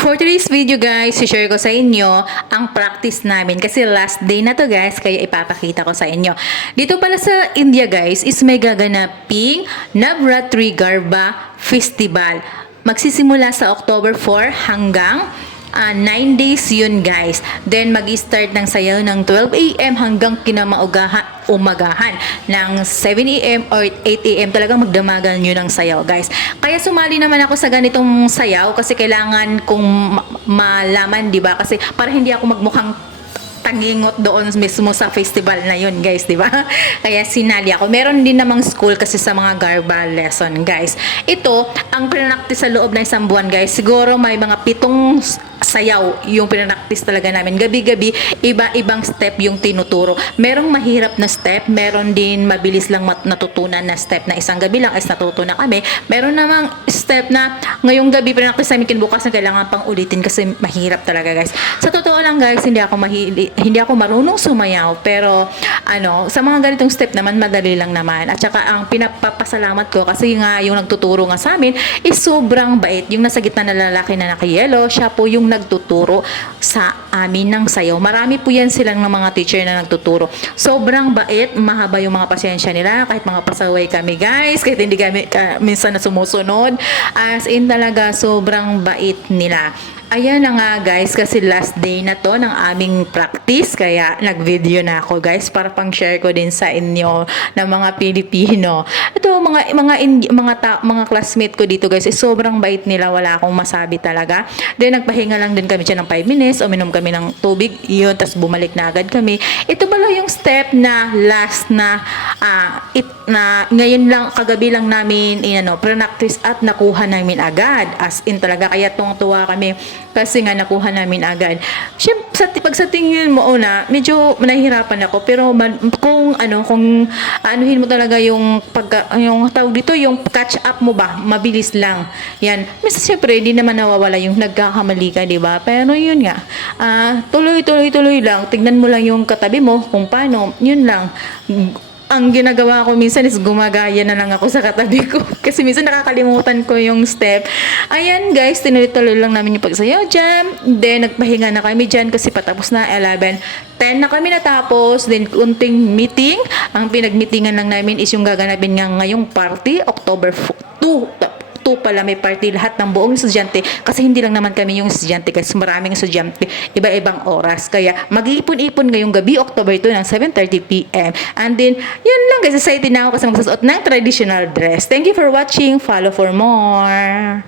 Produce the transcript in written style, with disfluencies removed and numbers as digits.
For today's video guys, share ko sa inyo ang practice namin kasi last day na to guys, kaya ipapakita ko sa inyo. Dito pala sa India guys is may gaganaping Navratri Garba Festival. Magsisimula sa October 4 hanggang 9 days yun guys. Then mag-start ng sayaw ng 12 AM hanggang umagahan ng 7 AM or 8 AM. Talagang magdamagan yun ng sayaw guys. Kaya sumali naman ako sa ganitong sayaw kasi kailangan kong malaman, di ba? Kasi para hindi ako magmukhang tangingot doon mismo sa festival na yun guys, di ba? Kaya sinali ako. Meron din namang school kasi sa mga garba lesson guys. Ito, ang pinanaktis sa loob ng isang buwan guys, siguro may mga 7 sayaw yung pinanaktis talaga namin. Gabi-gabi, iba-ibang step yung tinuturo. Merong mahirap na step, meron din mabilis lang natutunan na step na isang gabi lang is natutunan kami. Meron namang step na ngayong gabi pinanaktis namin, kinubukas na kailangan pang ulitin kasi mahirap talaga guys. Sa totoo lang guys, hindi ako marunong sumayaw, pero sa mga ganitong step naman madali lang naman. At saka ang pinapapasalamat ko kasi nga yung nagtuturo nga sa amin is sobrang bait. Yung nasa gitna na lalaki na nakayelo, siya po yung nagtuturo sa amin ng sayaw. Marami po yan silang ng mga teacher na nagtuturo. Sobrang bait, mahaba yung mga pasensya nila, kahit mga pasaway kami guys, kahit hindi kami minsan na sumusunod. As in talaga, sobrang bait nila. Ayan na nga guys, kasi last day na to ng aming practice, kaya nag-video na ako guys para pang-share ko din sa inyo ng mga Pilipino. Ito mga classmate ko dito guys, sobrang bait nila, wala akong masabi talaga. Then nagpahinga lang din kami dyan ng 5 minutes, uminom kami ng tubig, yun, tapos bumalik na agad kami. Ito pala yung step na last na ngayon lang, kagabi lang namin practice at nakuha namin agad. As in talaga, kaya tuwang-tuwa kami kasi nga nakuha namin agad. Siyempre, pag sa tingin mo medyo nahihirapan ako, pero kung anuhin mo talaga yung tawag dito, yung catch up mo ba, mabilis lang. Yan. Siyempre, hindi naman nawawala yung nagkakamali ka, di ba? Pero yun nga, tuloy lang. Tignan mo lang yung katabi mo kung paano, yun lang. Ang ginagawa ko minsan is gumagaya na lang ako sa katabi ko. Kasi minsan nakakalimutan ko yung step. Ayan guys, tinuloy-tuloy lang namin yung pagsayaw dyan. Then nagpahinga na kami dyan kasi patapos na 11:10 na kami natapos. Then kunting meeting. Ang pinag-meetingan lang namin is yung gaganapin nga ngayong party, October 2 pala may party lahat ng buong estudyante kasi hindi lang naman kami yung estudyante kasi maraming estudyante, iba-ibang oras, kaya mag-iipon-ipon ngayong gabi October 2 ng 7:30 PM. And then yun lang guys, excited na ako kasi magsusuot ng traditional dress. Thank you for watching, follow for more.